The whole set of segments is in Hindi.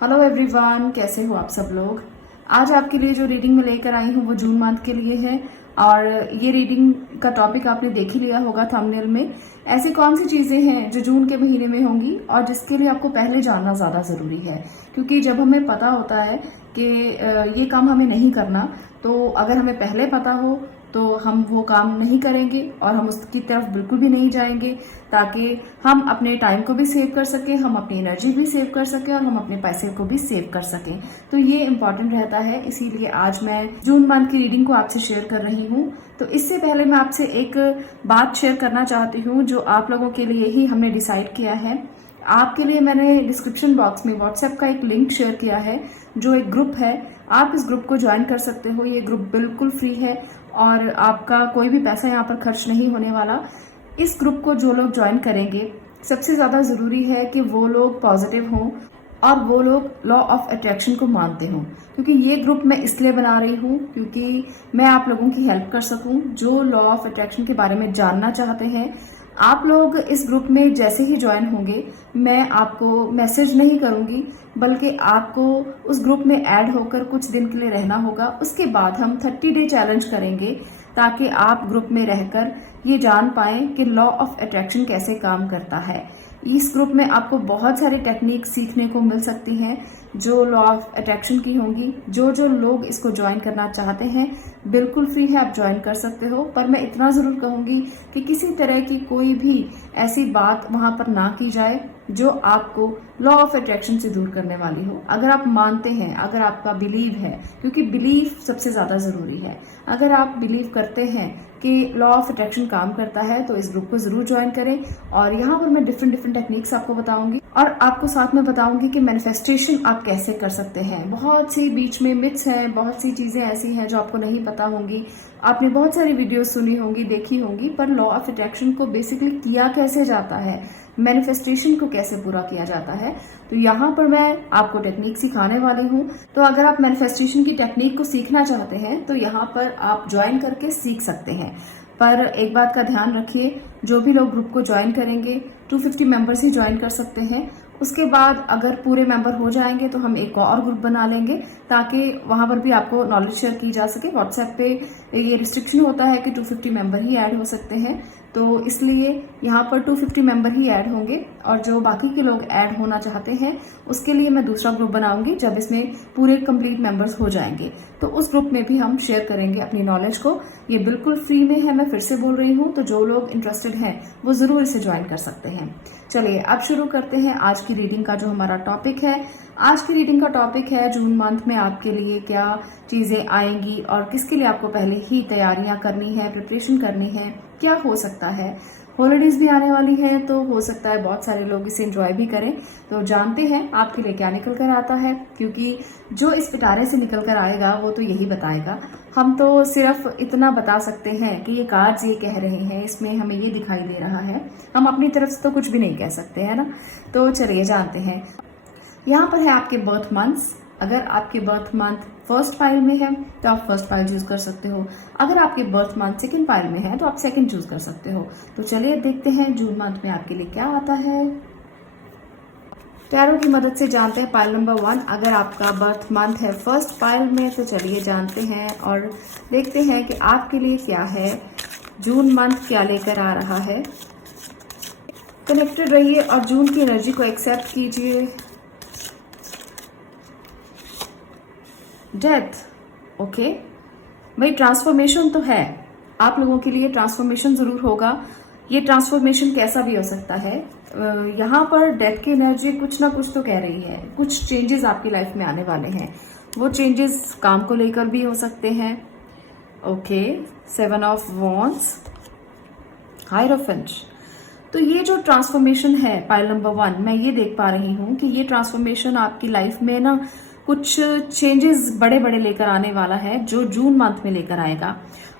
हेलो एवरीवन, कैसे हो आप सब लोग। आज आपके लिए जो रीडिंग में लेकर आई हूँ वो जून मंथ के लिए है। और ये रीडिंग का टॉपिक आपने देख ही लिया होगा थंबनेल में। ऐसी कौन सी चीजें हैं जो जून के महीने में होंगी और जिसके लिए आपको पहले जानना ज्यादा जरूरी है, क्योंकि जब हमें पता होता है कि ये काम हमें नहीं करना, तो अगर हमें पहले पता हो तो हम वो काम नहीं करेंगे और हम उसकी तरफ बिल्कुल भी नहीं जाएंगे, ताकि हम अपने टाइम को भी सेव कर सकें, हम अपनी एनर्जी भी सेव कर सकें और हम अपने पैसे को भी सेव कर सकें। तो ये इम्पोर्टेंट रहता है, इसीलिए आज मैं जून मंथ की रीडिंग को आपसे शेयर कर रही हूँ। तो इससे पहले मैं आपसे एक बात शेयर करना चाहती हूँ जो आप लोगों के लिए ही हमने डिसाइड किया है। आपके लिए मैंने डिस्क्रिप्शन बॉक्स में व्हाट्सएप का एक लिंक शेयर किया है, जो एक ग्रुप है। आप इस ग्रुप को ज्वाइन कर सकते हो। ये ग्रुप बिल्कुल फ्री है और आपका कोई भी पैसा यहाँ पर खर्च नहीं होने वाला। इस ग्रुप को जो लोग ज्वाइन करेंगे, सबसे ज्यादा जरूरी है कि वो लोग पॉजिटिव हों और वो लोग लॉ ऑफ अट्रैक्शन को मानते हों। क्योंकि ये ग्रुप मैं इसलिए बना रही हूँ क्योंकि मैं आप लोगों की हेल्प कर सकूं जो लॉ ऑफ अट्रैक्शन के बारे में जानना चाहते हैं। आप लोग इस ग्रुप में जैसे ही ज्वाइन होंगे, मैं आपको मैसेज नहीं करूंगी, बल्कि आपको उस ग्रुप में ऐड होकर कुछ दिन के लिए रहना होगा। उसके बाद हम 30 डे चैलेंज करेंगे, ताकि आप ग्रुप में रहकर ये जान पाएं कि लॉ ऑफ अट्रैक्शन कैसे काम करता है। इस ग्रुप में आपको बहुत सारी टेक्निक सीखने को मिल सकती हैं जो लॉ ऑफ अट्रैक्शन की होंगी। जो लोग इसको ज्वाइन करना चाहते हैं, बिल्कुल फ्री है, आप ज्वाइन कर सकते हो। पर मैं इतना जरूर कहूंगी कि किसी तरह की कोई भी ऐसी बात वहां पर ना की जाए जो आपको लॉ ऑफ अट्रैक्शन से दूर करने वाली हो। अगर आप मानते हैं, अगर आपका बिलीव है, क्योंकि बिलीव सबसे ज्यादा जरूरी है, अगर आप बिलीव करते हैं कि लॉ ऑफ अट्रैक्शन काम करता है, तो इस ग्रुप को जरूर ज्वाइन करें। और यहाँ पर मैं डिफरेंट टेक्निक्स आपको बताऊंगी और आपको साथ में बताऊंगी कि मैनिफेस्टेशन आप कैसे कर सकते हैं। बहुत सी बीच में मिथ्स हैं, बहुत सी चीजें ऐसी हैं जो आपको नहीं पता होंगी। आपने बहुत सारी वीडियोस सुनी होंगी, देखी होंगी, पर लॉ ऑफ अट्रैक्शन को बेसिकली किया कैसे जाता है, मैनिफेस्टेशन को कैसे पूरा किया जाता है, तो यहाँ पर मैं आपको टेक्निक सिखाने वाली हूँ। तो अगर आप मैनिफेस्टेशन की टेक्निक को सीखना चाहते हैं तो यहाँ पर आप ज्वाइन करके सीख सकते हैं। पर एक बात का ध्यान रखिए, जो भी लोग ग्रुप को ज्वाइन करेंगे 250 मेंबर्स ही ज्वाइन कर सकते हैं। उसके बाद अगर पूरे मेंबर हो जाएंगे तो हम एक और ग्रुप बना लेंगे, ताकि वहां पर भी आपको नॉलेज शेयर की जा सके। व्हाट्सएप पे ये रिस्ट्रिक्शन होता है कि 250 मेंबर ही ऐड हो सकते हैं, तो इसलिए यहाँ पर 250 मेंबर ही ऐड होंगे और जो बाकी के लोग ऐड होना चाहते हैं उसके लिए मैं दूसरा ग्रुप बनाऊंगी जब इसमें पूरे कंप्लीट मेंबर्स हो जाएंगे। तो उस ग्रुप में भी हम शेयर करेंगे अपनी नॉलेज को। ये बिल्कुल फ्री में है, मैं फिर से बोल रही हूँ, तो जो लोग इंटरेस्टेड हैं वो जरूर इसे ज्वाइन कर सकते हैं। चलिए अब शुरू करते हैं आज की रीडिंग का जो हमारा टॉपिक है। आज की रीडिंग का टॉपिक है जून मंथ में आपके लिए क्या चीजें आएंगी और किसके लिए आपको पहले ही तैयारियां करनी है, प्रिपरेशन करनी है, क्या हो सकता है। हॉलीडेज भी आने वाली है, तो हो सकता है बहुत सारे लोग इसे एंजॉय भी करें। तो जानते हैं आपके लिए क्या निकल कर आता है, क्योंकि जो इस पिटारे से निकल कर आएगा वो तो यही बताएगा। हम तो सिर्फ इतना बता सकते हैं कि ये कार्ड्स ये कह रहे हैं, इसमें हमें ये दिखाई दे रहा है, हम अपनी तरफ से तो कुछ भी नहीं कह सकते, है ना। तो चलिए जानते हैं। यहाँ पर है आपके बर्थ मंथ्स। अगर आपके बर्थ मंथ फर्स्ट पाइल में है तो आप फर्स्ट पाइल चूज कर सकते हो। अगर आपके बर्थ मंथ सेकंड पाइल में है तो आप सेकंड चूज कर सकते हो। तो चलिए देखते हैं जून मंथ में आपके लिए क्या आता है। टैरो की मदद से जानते हैं पाइल नंबर 1। अगर आपका बर्थ मंथ है फर्स्ट पाइल में तो चलिए जानते हैं और देखते हैं कि आपके लिए क्या है, जून मंथ क्या लेकर आ रहा है। कनेक्टेड रहिए और जून की एनर्जी को एक्सेप्ट कीजिए। डेथ, ओके भाई, ट्रांसफॉर्मेशन तो है, आप लोगों के लिए ट्रांसफॉर्मेशन जरूर होगा। ये ट्रांसफॉर्मेशन कैसा भी हो सकता है। यहाँ पर डेथ की एनर्जी कुछ ना कुछ तो कह रही है, कुछ चेंजेस आपकी लाइफ में आने वाले हैं। वो चेंजेस काम को लेकर भी हो सकते हैं। Okay, 7 of wands, hierophant. तो ये जो ट्रांसफॉर्मेशन है पाइल नंबर 1, मैं ये देख पा रही हूँ कि ये ट्रांसफॉर्मेशन आपकी लाइफ में ना कुछ चेंजेस बड़े बड़े लेकर आने वाला है, जो जून मंथ में लेकर आएगा।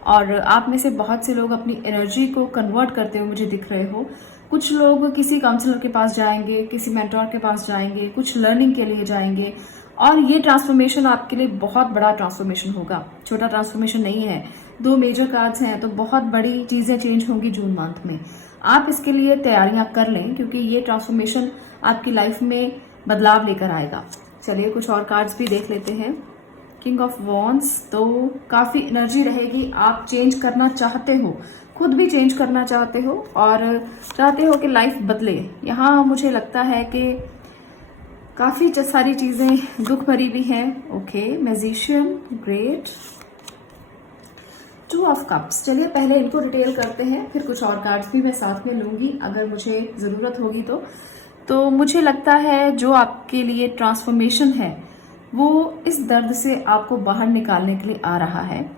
और आप में से बहुत से लोग अपनी एनर्जी को कन्वर्ट करते हुए मुझे दिख रहे हो। कुछ लोग किसी काउंसलर के पास जाएंगे, किसी मेंटोर के पास जाएंगे, कुछ लर्निंग के लिए जाएंगे। और ये ट्रांसफॉर्मेशन आपके लिए बहुत बड़ा ट्रांसफॉर्मेशन होगा, छोटा ट्रांसफॉर्मेशन नहीं है। 2 मेजर कार्ड्स हैं, तो बहुत बड़ी चीजें चेंज होंगी जून मंथ में। आप इसके लिए तैयारियां कर लें, क्योंकि ये ट्रांसफॉर्मेशन आपकी लाइफ में बदलाव लेकर आएगा। चलिए कुछ और कार्ड्स भी देख लेते हैं। किंग ऑफ वॉन्ड्स, तो काफी एनर्जी रहेगी, आप चेंज करना चाहते हो, खुद भी चेंज करना चाहते हो और चाहते हो कि लाइफ बदले। यहाँ मुझे लगता है कि काफी सारी चीजें दुख भरी भी हैं। Okay, magician, great. Two of cups, चलिए पहले इनको डिटेल करते हैं, फिर कुछ और कार्ड्स भी मैं साथ में लूंगी अगर मुझे जरूरत होगी तो मुझे लगता है जो आपके लिए ट्रांसफॉर्मेशन है वो इस दर्द से आपको बाहर निकालने के लिए आ रहा है।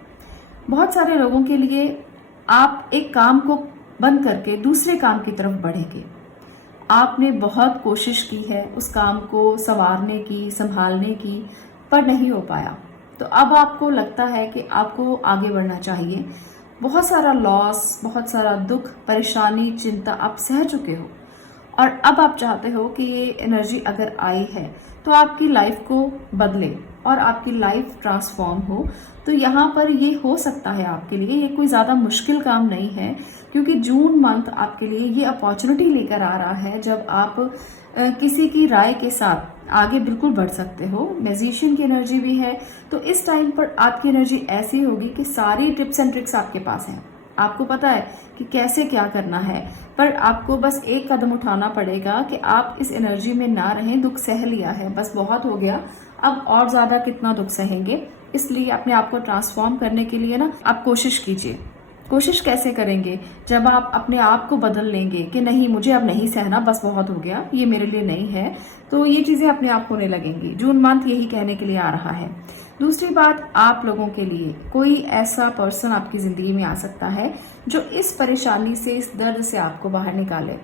बहुत सारे लोगों के लिए आप एक काम को बंद करके दूसरे काम की तरफ बढ़ेंगे। आपने बहुत कोशिश की है उस काम को संवारने की, संभालने की, पर नहीं हो पाया, तो अब आपको लगता है कि आपको आगे बढ़ना चाहिए। बहुत सारा लॉस, बहुत सारा दुख, परेशानी, चिंता आप सह चुके हो और अब आप चाहते हो कि ये एनर्जी अगर आई है तो आपकी लाइफ को बदले और आपकी लाइफ ट्रांसफॉर्म हो। तो यहाँ पर ये हो सकता है आपके लिए, ये कोई ज्यादा मुश्किल काम नहीं है, क्योंकि जून मंथ आपके लिए ये अपॉर्चुनिटी लेकर आ रहा है जब आप किसी की राय के साथ आगे बिल्कुल बढ़ सकते हो। मैजिशियन की एनर्जी भी है, तो इस टाइम पर आपकी एनर्जी ऐसी होगी कि सारी टिप्स एंड ट्रिक्स आपके पास हैं, आपको पता है कि कैसे क्या करना है, पर आपको बस एक कदम उठाना पड़ेगा कि आप इस एनर्जी में ना रहें। दुख सह लिया है, बस बहुत हो गया, अब और ज्यादा कितना दुख सहेंगे। इसलिए अपने आप को ट्रांसफॉर्म करने के लिए ना आप कोशिश कीजिए। कोशिश कैसे करेंगे? जब आप अपने आप को बदल लेंगे कि नहीं, मुझे अब नहीं सहना, बस बहुत हो गया, ये मेरे लिए नहीं है, तो ये चीजें अपने आप होने लगेंगी। जून मंथ यही कहने के लिए आ रहा है। दूसरी बात, आप लोगों के लिए कोई ऐसा पर्सन आपकी जिंदगी में आ सकता है जो इस परेशानी से, इस दर्द से आपको बाहर निकाले।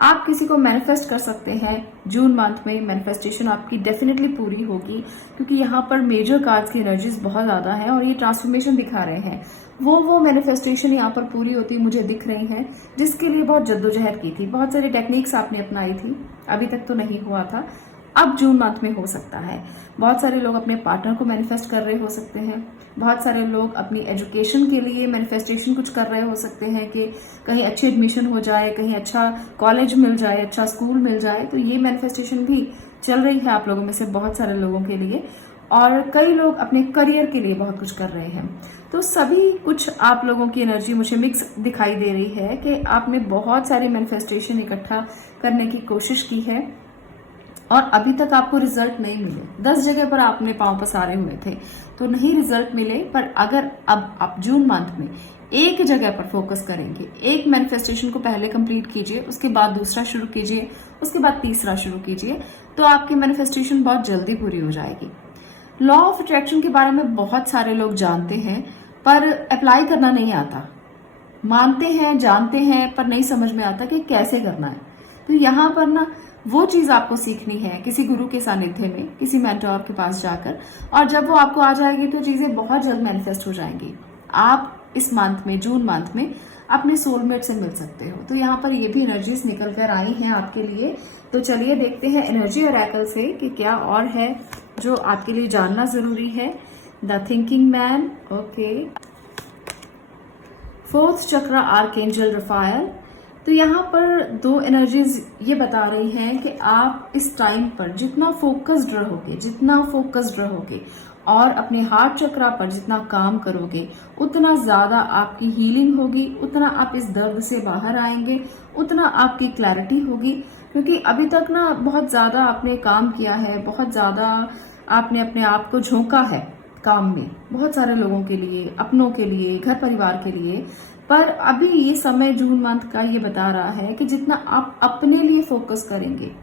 आप किसी को मैनिफेस्ट कर सकते हैं जून मंथ में। मैनिफेस्टेशन आपकी डेफिनेटली पूरी होगी, क्योंकि यहाँ पर मेजर कार्ड्स की एनर्जीज बहुत ज्यादा है और ये ट्रांसफॉर्मेशन दिखा रहे हैं। वो मैनिफेस्टेशन यहाँ पर पूरी होती मुझे दिख रही है, जिसके लिए बहुत जद्दोजहद की थी, बहुत सारी टेक्निक्स आपने अपनाई थी, अभी तक तो नहीं हुआ था, अब जून मंथ में हो सकता है। बहुत सारे लोग अपने पार्टनर को मैनिफेस्ट कर रहे हो सकते हैं, बहुत सारे लोग अपनी एजुकेशन के लिए मैनिफेस्टेशन कुछ कर रहे हो सकते हैं कि कहीं अच्छी एडमिशन हो जाए, कहीं अच्छा कॉलेज मिल जाए, अच्छा स्कूल मिल जाए, तो ये मैनिफेस्टेशन भी चल रही है आप लोगों में से बहुत सारे लोगों के लिए। और कई लोग अपने करियर के लिए बहुत कुछ कर रहे हैं। तो सभी कुछ आप लोगों की एनर्जी मुझे मिक्स दिखाई दे रही है कि आपने बहुत सारी मैनिफेस्टेशन इकट्ठा करने की कोशिश की है और अभी तक आपको रिजल्ट नहीं मिले। 10 जगह पर आपने पांव पसारे हुए थे तो नहीं रिजल्ट मिले, पर अगर अब आप जून मंथ में एक जगह पर फोकस करेंगे, एक मैनिफेस्टेशन को पहले कंप्लीट कीजिए, उसके बाद दूसरा शुरू कीजिए, उसके बाद तीसरा शुरू कीजिए, तो आपकी मैनिफेस्टेशन बहुत जल्दी पूरी हो जाएगी। लॉ ऑफ अट्रैक्शन के बारे में बहुत सारे लोग जानते हैं पर अप्लाई करना नहीं आता। मानते हैं, जानते हैं, पर नहीं समझ में आता कि कैसे करना है। तो यहाँ पर ना वो चीज आपको सीखनी है किसी गुरु के सानिध्य में, किसी मेंटोर के पास जाकर, और जब वो आपको आ जाएगी तो चीजें बहुत जल्द मैनिफेस्ट हो जाएंगी। आप इस मंथ में, जून मंथ में, अपने सोलमेट से मिल सकते हो। तो यहाँ पर ये भी एनर्जीज निकल कर आई हैं आपके लिए। तो चलिए देखते हैं एनर्जी ऑरेकल से कि क्या और है जो आपके लिए जानना जरूरी है। The thinking man, okay. Fourth चक्र आर्कएंजल रफायल। तो यहाँ पर दो एनर्जीज ये बता रही हैं कि आप इस टाइम पर जितना फोकस्ड रहोगे और अपने हार्ट चक्रा पर जितना काम करोगे, उतना ज्यादा आपकी हीलिंग होगी, उतना आप इस दर्द से बाहर आएंगे, उतना आपकी क्लैरिटी होगी। क्योंकि अभी तक ना बहुत ज्यादा आपने काम किया है, बहुत ज्यादा आपने अपने आप को झोंका है काम में, बहुत सारे लोगों के लिए, अपनों के लिए, घर परिवार के लिए। पर अभी ये समय जून मंथ का ये बता रहा है कि जितना आप अपने लिए फोकस करेंगे,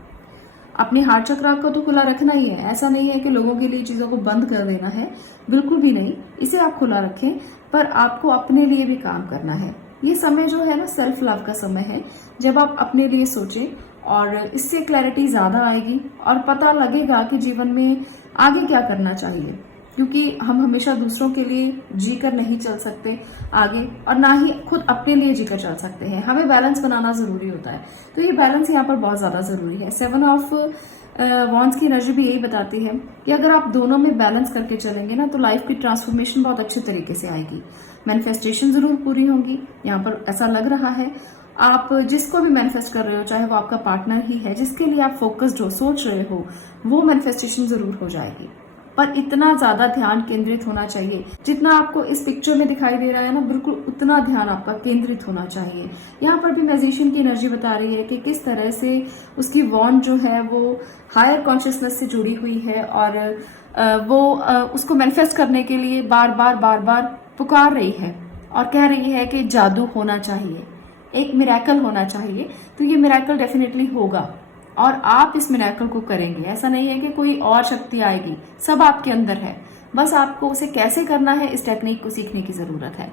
अपने हार्ट चक्र को तो खुला रखना ही है। ऐसा नहीं है कि लोगों के लिए चीजों को बंद कर देना है, बिल्कुल भी नहीं, इसे आप खुला रखें, पर आपको अपने लिए भी काम करना है। ये समय जो है ना, सेल्फ लव का समय है, जब आप अपने लिए सोचें और इससे क्लैरिटी ज्यादा आएगी और पता लगेगा कि जीवन में आगे क्या करना चाहिए। क्योंकि हम हमेशा दूसरों के लिए जीकर नहीं चल सकते आगे, और ना ही खुद अपने लिए जीकर चल सकते हैं। हमें बैलेंस बनाना जरूरी होता है, तो ये बैलेंस यहाँ पर बहुत ज्यादा जरूरी है। 7 ऑफ वॉन्ड्स की एनर्जी भी यही बताती है कि अगर आप दोनों में बैलेंस करके चलेंगे ना, तो लाइफ की ट्रांसफॉर्मेशन बहुत अच्छे तरीके से आएगी। मैनिफेस्टेशन जरूर पूरी होंगी, यहाँ पर ऐसा लग रहा है, आप जिसको भी मैनिफेस्ट कर रहे हो, चाहे वो आपका पार्टनर ही है, जिसके लिए आप फोकस्ड हो, सोच रहे हो, वो मैनिफेस्टेशन जरूर हो जाएगी। पर इतना ज्यादा ध्यान केंद्रित होना चाहिए, जितना आपको इस पिक्चर में दिखाई दे रहा है ना, बिल्कुल उतना ध्यान आपका केंद्रित होना चाहिए। यहाँ पर भी मैजिशियन की एनर्जी बता रही है कि किस तरह से उसकी वॉन्ड जो है वो हायर कॉन्शियसनेस से जुड़ी हुई है, और वो उसको मैनिफेस्ट करने के लिए बार बार पुकार रही है और कह रही है कि जादू होना चाहिए, एक मिरेकल होना चाहिए। तो ये मिरेकल डेफिनेटली होगा और आप इस मिरेकल को करेंगे। ऐसा नहीं है कि कोई और शक्ति आएगी, सब आपके अंदर है, बस आपको उसे कैसे करना है, इस टेक्निक को सीखने की जरूरत है।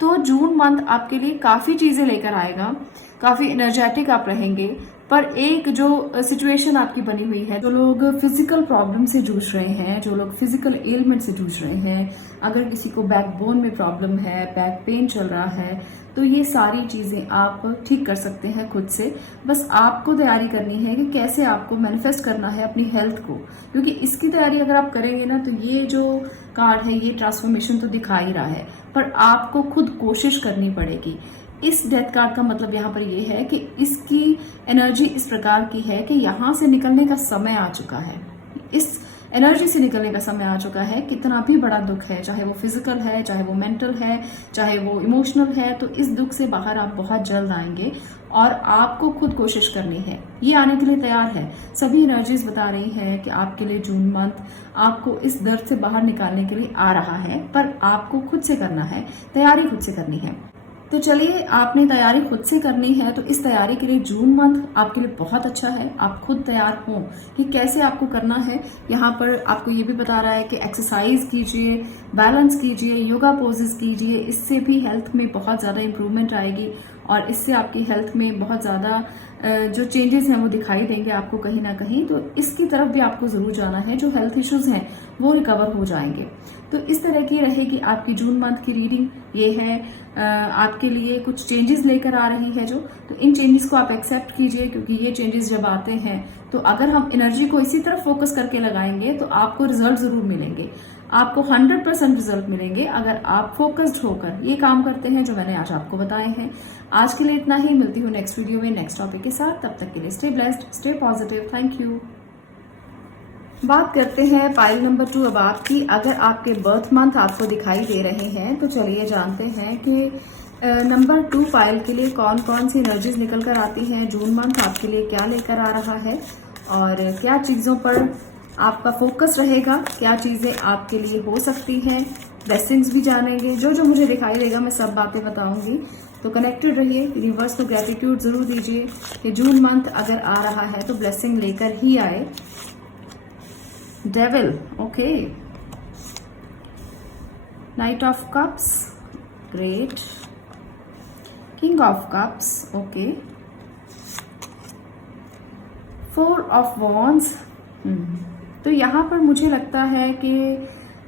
तो जून मंथ आपके लिए काफी चीजें लेकर आएगा, काफी एनर्जेटिक आप रहेंगे। पर एक जो सिचुएशन आपकी बनी हुई है, जो लोग फिजिकल प्रॉब्लम से जूझ रहे हैं, जो लोग फिजिकल एलिमेंट से जूझ रहे हैं, अगर किसी को बैकबोन में प्रॉब्लम है, बैक पेन चल रहा है, तो ये सारी चीजें आप ठीक कर सकते हैं खुद से। बस आपको तैयारी करनी है कि कैसे आपको मैनिफेस्ट करना है अपनी हेल्थ को, क्योंकि इसकी तैयारी अगर आप करेंगे ना, तो ये जो कार्ड है ये ट्रांसफॉर्मेशन तो दिखा ही रहा है, पर आपको खुद कोशिश करनी पड़ेगी। इस डेथ कार्ड का मतलब यहाँ पर ये है कि इसकी एनर्जी इस प्रकार की है कि यहाँ से निकलने का समय आ चुका है, इस एनर्जी से निकलने का समय आ चुका है। कितना भी बड़ा दुख है, चाहे वो फिजिकल है, चाहे वो मेंटल है, चाहे वो इमोशनल है, तो इस दुख से बाहर आप बहुत जल्द आएंगे और आपको खुद कोशिश करनी है। ये आने के लिए तैयार है। सभी एनर्जीज बता रही है कि आपके लिए जून मंथ आपको इस दर्द से बाहर निकालने के लिए आ रहा है, पर आपको खुद से करना है, तैयारी खुद से करनी है। तो चलिए, आपने तैयारी खुद से करनी है, तो इस तैयारी के लिए जून मंथ आपके लिए बहुत अच्छा है। आप खुद तैयार हों कि कैसे आपको करना है। यहाँ पर आपको ये भी बता रहा है कि एक्सरसाइज कीजिए, बैलेंस कीजिए, योगा पोजेस कीजिए, इससे भी हेल्थ में बहुत ज्यादा इंप्रूवमेंट आएगी और इससे आपकी हेल्थ में बहुत ज्यादा जो चेंजेस हैं वो दिखाई देंगे आपको कहीं ना कहीं। तो इसकी तरफ भी आपको जरूर जाना है, जो हेल्थ इश्यूज हैं वो रिकवर हो जाएंगे। तो इस तरह की रहेगी आपकी जून मंथ की रीडिंग। ये है आपके लिए कुछ चेंजेस लेकर आ रही है जो, तो इन चेंजेस को आप एक्सेप्ट कीजिए, क्योंकि ये चेंजेस जब आते हैं तो अगर हम एनर्जी को इसी तरफ फोकस करके लगाएंगे तो आपको रिजल्ट जरूर मिलेंगे। आपको 100% रिजल्ट मिलेंगे अगर आप फोकस्ड होकर ये काम करते हैं जो मैंने आज आपको बताए हैं। आज के लिए इतना ही, मिलती हूँ नेक्स्ट वीडियो में नेक्स्ट टॉपिक के साथ। तब तक के लिए stay blessed, stay positive, thank you. बात करते हैं पाइल नंबर 2 अब आपकी। अगर आपके बर्थ मंथ आपको दिखाई दे रहे हैं तो चलिए जानते हैं कि नंबर 2 पाइल के लिए कौन कौन सी एनर्जीज निकल कर आती हैं। जून मंथ आपके लिए क्या लेकर आ रहा है और क्या चीजों पर आपका फोकस रहेगा, क्या चीजें आपके लिए हो सकती हैं। ब्लेसिंग्स भी जानेंगे, जो जो मुझे दिखाई देगा मैं सब बातें बताऊंगी। तो कनेक्टेड रहिए। यूनिवर्स को ग्रेटिट्यूड जरूर दीजिए कि जून मंथ अगर आ रहा है तो ब्लेसिंग लेकर ही आए। Devil, okay, night of cups, great, king of cups, okay, 4 of wands. तो यहाँ पर मुझे लगता है कि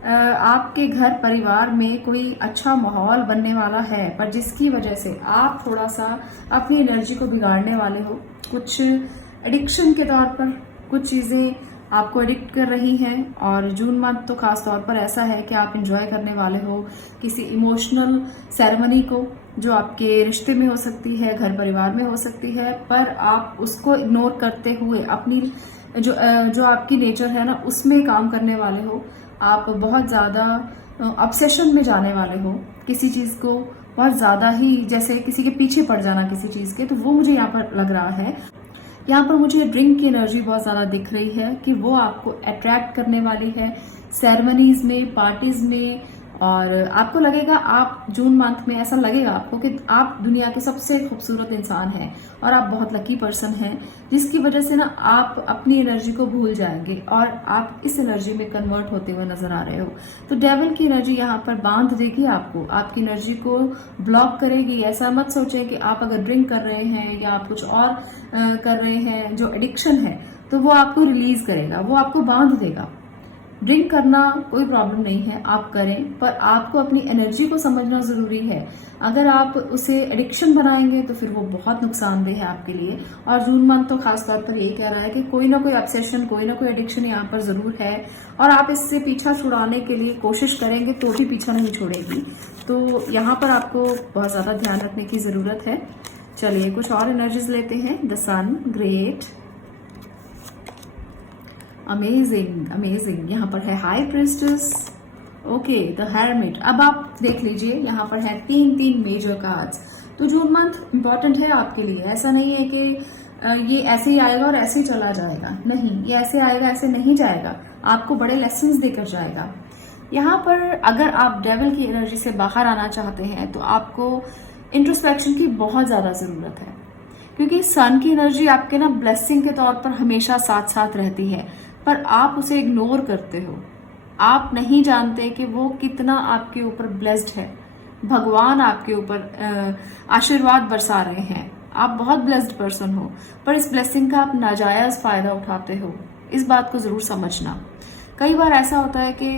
आपके घर परिवार में कोई अच्छा माहौल बनने वाला है, पर जिसकी वजह से आप थोड़ा सा अपनी एनर्जी को बिगाड़ने वाले हो। कुछ एडिक्शन के तौर पर कुछ चीजें आपको एडिक्ट कर रही हैं, और जून मंथ तो खास तौर पर ऐसा है कि आप एंजॉय करने वाले हो किसी इमोशनल सेरेमनी को, जो आपके रिश्ते में हो सकती है, घर परिवार में हो सकती है, पर आप उसको इग्नोर करते हुए अपनी जो आपकी नेचर है ना उसमें काम करने वाले हो। आप बहुत ज्यादा ऑब्सेशन में जाने वाले हो किसी चीज को, बहुत ज्यादा ही जैसे किसी के पीछे पड़ जाना किसी चीज के, तो वो मुझे यहाँ पर लग रहा है। यहाँ पर मुझे ड्रिंक की एनर्जी बहुत ज्यादा दिख रही है कि वो आपको अट्रैक्ट करने वाली है सेरेमनीज में, पार्टीज में, और आपको लगेगा आप जून मंथ में ऐसा लगेगा आपको कि आप दुनिया के सबसे खूबसूरत इंसान हैं और आप बहुत लकी पर्सन हैं, जिसकी वजह से ना आप अपनी एनर्जी को भूल जाएंगे और आप इस एनर्जी में कन्वर्ट होते हुए नजर आ रहे हो। तो डेविल की एनर्जी यहाँ पर बांध देगी आपको, आपकी एनर्जी को ब्लॉक करेगी। ऐसा मत सोचें कि आप अगर ड्रिंक कर रहे हैं या आप कुछ और कर रहे हैं जो एडिक्शन है, तो वो आपको रिलीज करेगा, वो आपको बांध देगा। ड्रिंक करना कोई प्रॉब्लम नहीं है, आप करें, पर आपको अपनी एनर्जी को समझना जरूरी है। अगर आप उसे एडिक्शन बनाएंगे तो फिर वो बहुत नुकसानदेह है आपके लिए। और जून मंथ तो खास तौर पर यही कह रहा है कि कोई ना कोई ऑब्सेशन, कोई ना कोई एडिक्शन यहाँ पर जरूर है, और आप इससे पीछा छुड़ाने के लिए कोशिश करेंगे तो भी पीछा नहीं छोड़ेगी। तो यहाँ पर आपको बहुत ज्यादा ध्यान रखने की जरूरत है। चलिए कुछ और एनर्जीज लेते हैं। The sun, great, amazing amazing. यहाँ पर है high priestess, okay, the hermit. अब आप देख लीजिए यहाँ पर है तीन मेजर कार्ड्स। तो जून मंथ इंपॉर्टेंट है आपके लिए। ऐसा नहीं है कि ये ऐसे ही आएगा और ऐसे ही चला जाएगा, नहीं, ये ऐसे आएगा ऐसे नहीं जाएगा, आपको बड़े लेसन्स देकर जाएगा। यहाँ पर अगर आप डेविल की एनर्जी से बाहर आना चाहते हैं तो आपको इंट्रोस्पेक्शन की बहुत ज्यादा जरूरत है, क्योंकि सन की एनर्जी आपके ना ब्लेसिंग के तौर पर हमेशा साथ साथ रहती है, पर आप उसे इग्नोर करते हो। आप नहीं जानते कि वो कितना आपके ऊपर ब्लेस्ड है। भगवान आपके ऊपर आशीर्वाद बरसा रहे हैं। आप बहुत ब्लेस्ड पर्सन हो, पर इस ब्लेसिंग का आप नाजायज फायदा उठाते हो। इस बात को जरूर समझना। कई बार ऐसा होता है कि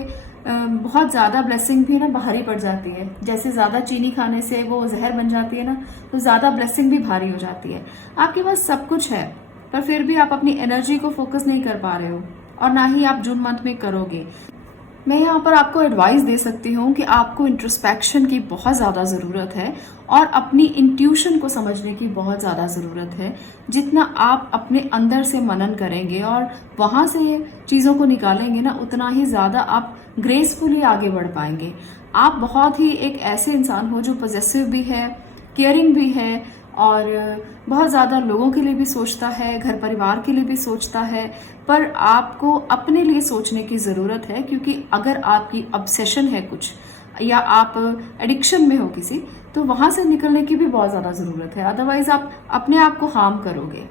बहुत ज्यादा ब्लेसिंग भी ना भारी पड़ जाती है। जैसे ज्यादा चीनी खाने से वो जहर बन जाती है ना, तो ज्यादा ब्लेसिंग भी भारी हो जाती है। आपके पास सब कुछ है, पर फिर भी आप अपनी एनर्जी को फोकस नहीं कर पा रहे हो, और ना ही आप जून मंथ में करोगे। मैं यहाँ पर आपको एडवाइस दे सकती हूँ कि आपको इंट्रोस्पेक्शन की बहुत ज़्यादा ज़रूरत है और अपनी इंट्यूशन को समझने की बहुत ज़्यादा ज़रूरत है। जितना आप अपने अंदर से मनन करेंगे और वहाँ से चीज़ों को निकालेंगे ना, उतना ही ज़्यादा आप ग्रेसफुली आगे बढ़ पाएंगे। आप बहुत ही एक ऐसे इंसान हो जो पॉजिटिव भी है, केयरिंग भी है, और बहुत ज़्यादा लोगों के लिए भी सोचता है, घर परिवार के लिए भी सोचता है। पर आपको अपने लिए सोचने की ज़रूरत है, क्योंकि अगर आपकी ऑब्सेशन है कुछ या आप एडिक्शन में हो किसी, तो वहाँ से निकलने की भी बहुत ज़्यादा ज़रूरत है। अदरवाइज आप अपने आप को हार्म करोगे।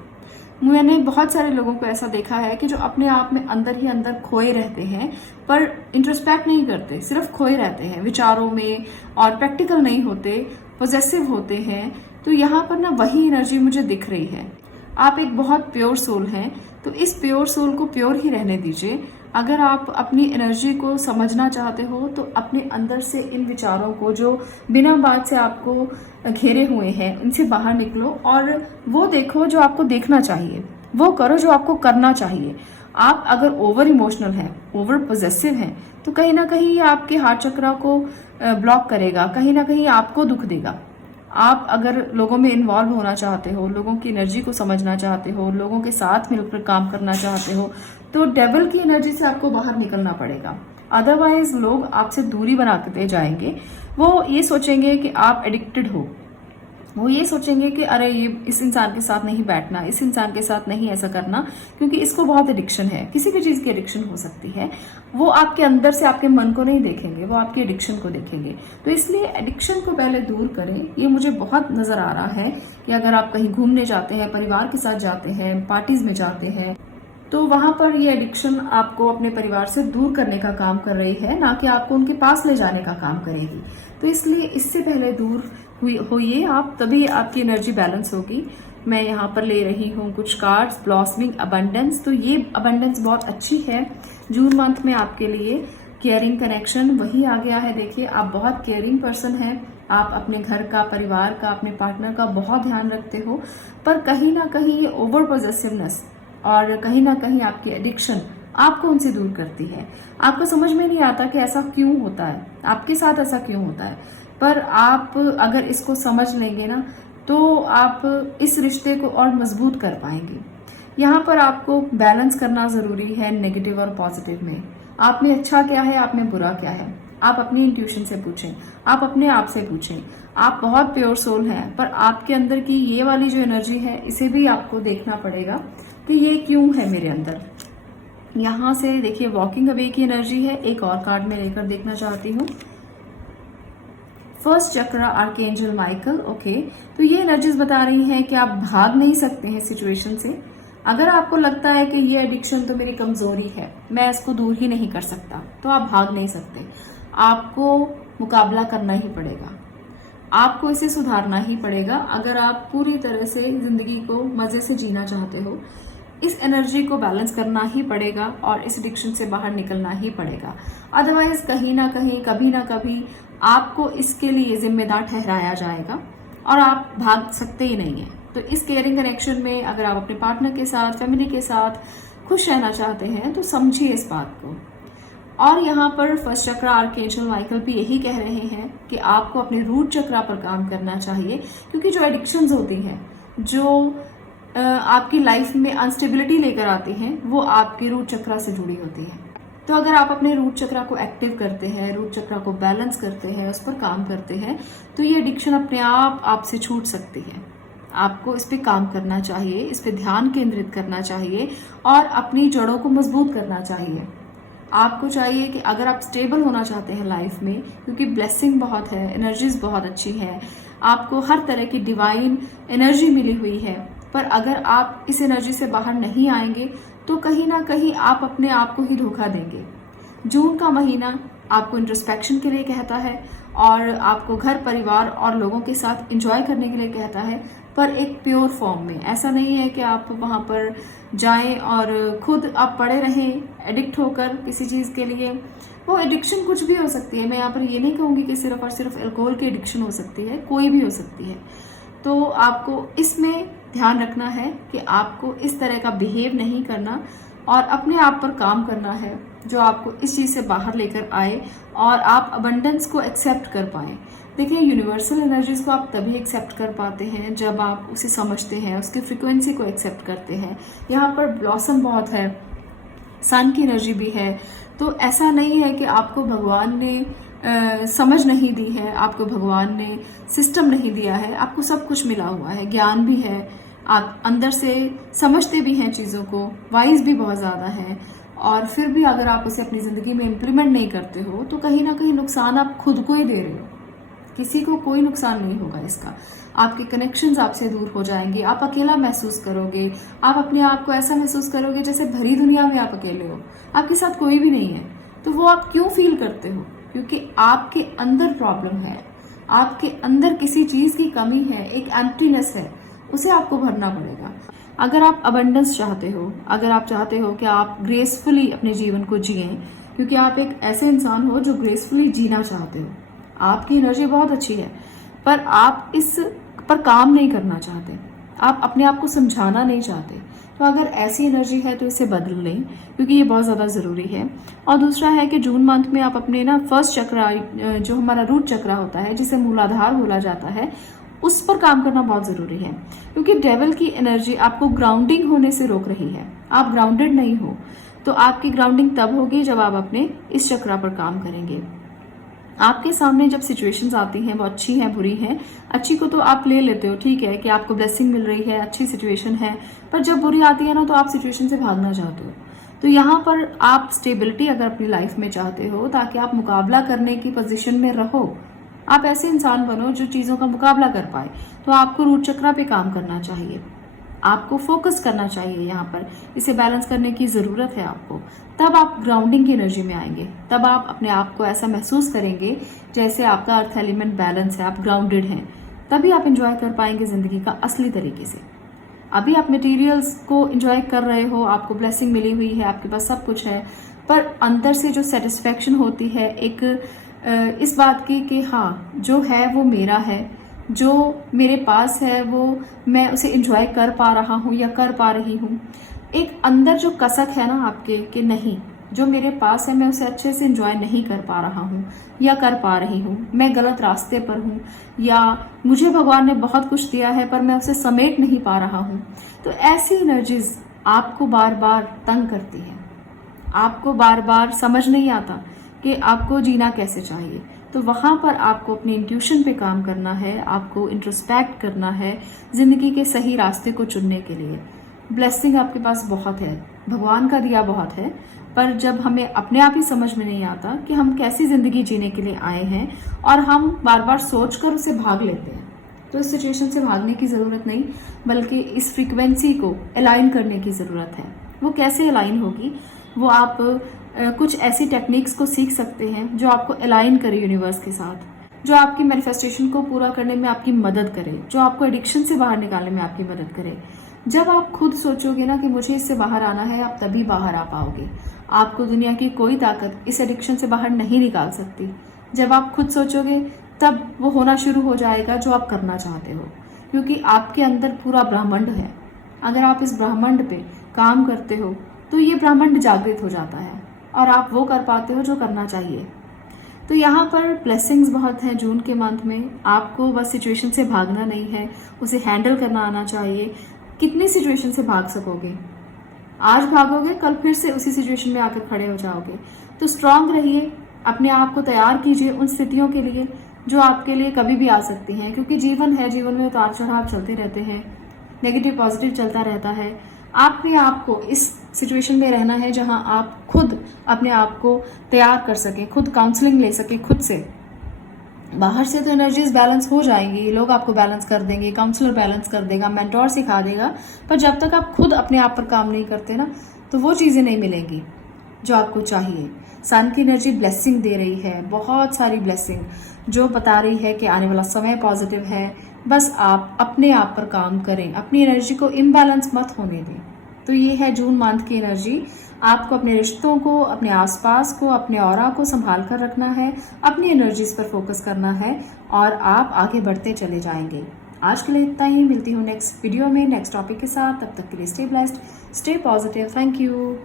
मैंने बहुत सारे लोगों को ऐसा देखा है कि जो अपने आप में अंदर ही अंदर खोए रहते हैं, पर इंट्रोस्पेक्ट नहीं करते, सिर्फ खोए रहते हैं विचारों में और प्रैक्टिकल नहीं होते, पॉजिटिव होते हैं। तो यहाँ पर ना वही एनर्जी मुझे दिख रही है। आप एक बहुत प्योर सोल हैं, तो इस प्योर सोल को प्योर ही रहने दीजिए। अगर आप अपनी एनर्जी को समझना चाहते हो तो अपने अंदर से इन विचारों को जो बिना बात से आपको घेरे हुए हैं, इनसे बाहर निकलो और वो देखो जो आपको देखना चाहिए, वो करो जो आपको करना चाहिए। आप अगर ओवर इमोशनल हैं, ओवर पॉजिटिव हैं, तो कहीं ना कहीं ये आपके हार्ट चक्र को ब्लॉक करेगा, कहीं ना कहीं आपको दुख देगा। आप अगर लोगों में इन्वॉल्व होना चाहते हो, लोगों की एनर्जी को समझना चाहते हो, लोगों के साथ मिलकर काम करना चाहते हो, तो डेविल की एनर्जी से आपको बाहर निकलना पड़ेगा। अदरवाइज लोग आपसे दूरी बनाते जाएंगे। वो ये सोचेंगे कि आप एडिक्टेड हो, वो ये सोचेंगे कि अरे ये इस इंसान के साथ नहीं बैठना, इस इंसान के साथ नहीं ऐसा करना, क्योंकि इसको बहुत एडिक्शन है। किसी भी चीज की एडिक्शन हो सकती है। वो आपके अंदर से आपके मन को नहीं देखेंगे, वो आपकी एडिक्शन को देखेंगे। तो इसलिए एडिक्शन को पहले दूर करें। ये मुझे बहुत नजर आ रहा है कि अगर आप कहीं घूमने जाते हैं, परिवार के साथ जाते हैं, पार्टीज में जाते हैं, तो वहां पर ये एडिक्शन आपको अपने परिवार से दूर करने का काम कर रही है, ना कि आपको उनके पास ले जाने का काम करेगी। तो इसलिए इससे पहले दूर होइए आप, तभी आपकी एनर्जी बैलेंस होगी। मैं यहाँ पर ले रही हूँ कुछ कार्ड्स, ब्लॉसमिंग अबंडेंस। तो ये अबंडेंस बहुत अच्छी है जून मंथ में आपके लिए। केयरिंग कनेक्शन वही आ गया है। देखिए आप बहुत केयरिंग पर्सन हैं, आप अपने घर का, परिवार का, अपने पार्टनर का बहुत ध्यान रखते हो, पर कहीं ना कहीं ओवर पॉजिटिवनेस और कहीं ना कहीं आपकी एडिक्शन आपको उनसे दूर करती है। आपको समझ में नहीं आता कि ऐसा क्यों होता है, आपके साथ ऐसा क्यों होता है, पर आप अगर इसको समझ लेंगे ना, तो आप इस रिश्ते को और मजबूत कर पाएंगे। यहाँ पर आपको बैलेंस करना जरूरी है नेगेटिव और पॉजिटिव में। आप में अच्छा क्या है, आप में बुरा क्या है, आप अपनी इंट्यूशन से पूछें, आप अपने आप से पूछें। आप बहुत प्योर सोल हैं, पर आपके अंदर की ये वाली जो एनर्जी है, इसे भी आपको देखना पड़ेगा कि ये क्यों है मेरे अंदर। यहाँ से देखिए वॉकिंग अवे की एनर्जी है। एक और कार्ड में लेकर देखना चाहती हूँ। फर्स्ट चक्र आर्कएंजल माइकल। ओके, तो ये एनर्जीज बता रही हैं कि आप भाग नहीं सकते हैं सिचुएशन से। अगर आपको लगता है कि ये एडिक्शन तो मेरी कमजोरी है, मैं इसको दूर ही नहीं कर सकता, तो आप भाग नहीं सकते। आपको मुकाबला करना ही पड़ेगा, आपको इसे सुधारना ही पड़ेगा। अगर आप पूरी तरह से जिंदगी को मजे से जीना चाहते हो, इस एनर्जी को बैलेंस करना ही पड़ेगा और इस एडिक्शन से बाहर निकलना ही पड़ेगा। अदरवाइज कहीं ना कहीं, कभी ना कभी आपको इसके लिए जिम्मेदार ठहराया जाएगा और आप भाग सकते ही नहीं है। तो इस केयरिंग कनेक्शन में अगर आप अपने पार्टनर के साथ, फैमिली के साथ खुश रहना चाहते हैं, तो समझिए इस बात को और यहाँ पर फर्स्ट चक्रा आर्कएंजल माइकल भी यही कह रहे हैं कि आपको अपने रूट चक्रा पर काम करना चाहिए, क्योंकि जो एडिक्शंस होती हैं, जो आपकी लाइफ में अनस्टेबिलिटी लेकर आती हैं, वो आपके रूट चक्रा से जुड़ी होती है। तो अगर आप अपने रूट चक्रा को एक्टिव करते हैं, रूट चक्रा को बैलेंस करते हैं, उस पर काम करते हैं, तो ये एडिक्शन अपने आप आपसे छूट सकती है। आपको इस पे काम करना चाहिए, इस पे ध्यान केंद्रित करना चाहिए और अपनी जड़ों को मजबूत करना चाहिए। आपको चाहिए कि अगर आप स्टेबल होना चाहते हैं लाइफ में, क्योंकि ब्लेसिंग बहुत है, एनर्जीज बहुत अच्छी है, आपको हर तरह की डिवाइन एनर्जी मिली हुई है, पर अगर आप इस एनर्जी से बाहर नहीं आएंगे तो कहीं ना कहीं आप अपने आप को ही धोखा देंगे। जून का महीना आपको इंट्रोस्पेक्शन के लिए कहता है और आपको घर परिवार और लोगों के साथ एंजॉय करने के लिए कहता है, पर एक प्योर फॉर्म में। ऐसा नहीं है कि आप वहां पर जाएं और खुद आप पड़े रहें एडिक्ट होकर किसी चीज के लिए। वो एडिक्शन कुछ भी हो सकती है। मैं यहाँ पर ये नहीं कहूंगी कि सिर्फ और सिर्फ अल्कोहल की एडिक्शन हो सकती है, कोई भी हो सकती है। तो आपको इसमें ध्यान रखना है कि आपको इस तरह का बिहेव नहीं करना और अपने आप पर काम करना है, जो आपको इस चीज से बाहर लेकर आए और आप अबंडेंस को एक्सेप्ट कर पाए। देखिए, यूनिवर्सल एनर्जीज को आप तभी एक्सेप्ट कर पाते हैं जब आप उसे समझते हैं, उसकी फ्रिक्वेंसी को एक्सेप्ट करते हैं। यहाँ पर ब्लॉसम बहुत है, सन की एनर्जी भी है। तो ऐसा नहीं है कि आपको भगवान ने समझ नहीं दी है, आपको भगवान ने सिस्टम नहीं दिया है, आपको सब कुछ मिला हुआ है, ज्ञान भी है, आप अंदर से समझते भी हैं चीज़ों को, वाइज भी बहुत ज़्यादा है, और फिर भी अगर आप उसे अपनी ज़िंदगी में इम्प्लीमेंट नहीं करते हो तो कहीं ना कहीं नुकसान आप खुद को ही दे रहे हो। किसी को कोई नुकसान नहीं होगा इसका। आपके कनेक्शंस आपसे दूर हो जाएंगे, आप अकेला महसूस करोगे, आप अपने आप को ऐसा महसूस करोगे जैसे भरी दुनिया में आप अकेले हो, आपके साथ कोई भी नहीं है। तो वो आप क्यों फील करते हो? क्योंकि आपके अंदर प्रॉब्लम है, आपके अंदर किसी चीज की कमी है, एक एम्प्टीनेस है, उसे आपको भरना पड़ेगा। अगर आप अबंडेंस चाहते हो, अगर आप चाहते हो कि आप ग्रेसफुली अपने जीवन को जिएं, क्योंकि आप एक ऐसे इंसान हो जो ग्रेसफुली जीना चाहते हो, आपकी एनर्जी बहुत अच्छी है, पर आप इस पर काम नहीं करना चाहते, आप अपने आप को समझाना नहीं चाहते, तो अगर ऐसी एनर्जी है तो इसे बदल लें, क्योंकि ये बहुत ज़्यादा ज़रूरी है। और दूसरा है कि जून मंथ में आप अपने ना फर्स्ट चक्रा, जो हमारा रूट चक्रा होता है, जिसे मूलाधार बोला जाता है, उस पर काम करना बहुत ज़रूरी है, क्योंकि डेविल की एनर्जी आपको ग्राउंडिंग होने से रोक रही है। आप ग्राउंडेड नहीं हो, तो आपकी ग्राउंडिंग तब होगी जब आप अपने इस चक्रा पर काम करेंगे। आपके सामने जब सिचुएशंस आती हैं, वो अच्छी हैं, बुरी हैं, अच्छी को तो आप ले लेते हो, ठीक है कि आपको ब्लेसिंग मिल रही है, अच्छी सिचुएशन है, पर जब बुरी आती है ना तो आप सिचुएशन से भागना चाहते हो। तो यहाँ पर आप स्टेबिलिटी अगर अपनी लाइफ में चाहते हो, ताकि आप मुकाबला करने की पोजीशन में रहो, आप ऐसे इंसान बनो जो चीज़ों का मुकाबला कर पाए, तो आपको रूट चक्रा पे काम करना चाहिए, आपको फोकस करना चाहिए। यहाँ पर इसे बैलेंस करने की ज़रूरत है आपको। तब आप ग्राउंडिंग की एनर्जी में आएंगे, तब आप अपने आप को ऐसा महसूस करेंगे जैसे आपका अर्थ एलिमेंट बैलेंस है, आप ग्राउंडेड हैं, तभी आप इंजॉय कर पाएंगे ज़िंदगी का असली तरीके से। अभी आप मटेरियल्स को इंजॉय कर रहे हो, आपको ब्लेसिंग मिली हुई है, आपके पास सब कुछ है, पर अंदर से जो सेटिस्फेक्शन होती है एक इस बात की कि हाँ, जो है वो मेरा है, जो मेरे पास है वो मैं उसे एंजॉय कर पा रहा हूँ या कर पा रही हूँ, एक अंदर जो कसक है ना आपके कि नहीं, जो मेरे पास है मैं उसे अच्छे से एंजॉय नहीं कर पा रहा हूँ या कर पा रही हूँ, मैं गलत रास्ते पर हूँ, या मुझे भगवान ने बहुत कुछ दिया है पर मैं उसे समेट नहीं पा रहा हूँ। तो ऐसी एनर्जीज आपको बार बार तंग करती है, आपको बार बार समझ नहीं आता कि आपको जीना कैसे चाहिए। तो वहां पर आपको अपने इंट्यूशन पे काम करना है, आपको इंट्रोस्पेक्ट करना है जिंदगी के सही रास्ते को चुनने के लिए। ब्लेसिंग आपके पास बहुत है, भगवान का दिया बहुत है, पर जब हमें अपने आप ही समझ में नहीं आता कि हम कैसी जिंदगी जीने के लिए आए हैं और हम बार बार सोचकर उसे भाग लेते हैं, तो इस सिचुएशन से भागने की जरूरत नहीं, बल्कि इस फ्रीक्वेंसी को अलाइन करने की जरूरत है। वो कैसे अलाइन होगी? वो आप कुछ ऐसी टेक्निक्स को सीख सकते हैं जो आपको अलाइन करे यूनिवर्स के साथ, जो आपकी मैनिफेस्टेशन को पूरा करने में आपकी मदद करे, जो आपको एडिक्शन से बाहर निकालने में आपकी मदद करे। जब आप खुद सोचोगे ना कि मुझे इससे बाहर आना है, आप तभी बाहर आ पाओगे। आपको दुनिया की कोई ताकत इस एडिक्शन से बाहर नहीं निकाल सकती। जब आप खुद सोचोगे तब वो होना शुरू हो जाएगा जो आप करना चाहते हो, क्योंकि आपके अंदर पूरा ब्रह्मांड है। अगर आप इस ब्रह्मांड पे काम करते हो तो ये ब्रह्मांड जागृत हो जाता है। और आप वो कर पाते हो जो करना चाहिए। तो यहाँ पर ब्लेसिंग्स बहुत हैं जून के मंथ में। आपको बस सिचुएशन से भागना नहीं है, उसे हैंडल करना आना चाहिए। कितनी सिचुएशन से भाग सकोगे? आज भागोगे, कल फिर से उसी सिचुएशन में आकर खड़े हो जाओगे। तो स्ट्रांग रहिए, अपने आप को तैयार कीजिए उन स्थितियों के लिए जो आपके लिए कभी भी आ सकती हैं, क्योंकि जीवन है, जीवन में उतार चढ़ाव चलते रहते हैं, नेगेटिव पॉजिटिव चलता रहता है। आपने आपको इस सिचुएशन में रहना है जहां आप खुद अपने आप को तैयार कर सकें, खुद काउंसलिंग ले सकें खुद से। बाहर से तो एनर्जीज बैलेंस हो जाएंगी, लोग आपको बैलेंस कर देंगे, काउंसलर बैलेंस कर देगा, मेंटोर सिखा देगा, पर जब तक आप खुद अपने आप पर काम नहीं करते ना, तो वो चीज़ें नहीं मिलेंगी जो आपको चाहिए। सन की एनर्जी ब्लेसिंग दे रही है, बहुत सारी ब्लेसिंग, जो बता रही है कि आने वाला समय पॉजिटिव है। बस आप अपने आप पर काम करें, अपनी एनर्जी को इम्बैलेंस मत होने दें। तो ये है जून मंथ की एनर्जी। आपको अपने रिश्तों को, अपने आसपास को, अपने ऑरा को संभाल कर रखना है, अपनी एनर्जीज पर फोकस करना है और आप आगे बढ़ते चले जाएंगे। आज के लिए इतना ही, मिलती हूँ नेक्स्ट वीडियो में नेक्स्ट टॉपिक के साथ। तब तक के लिए stay blessed, stay positive. Thank you.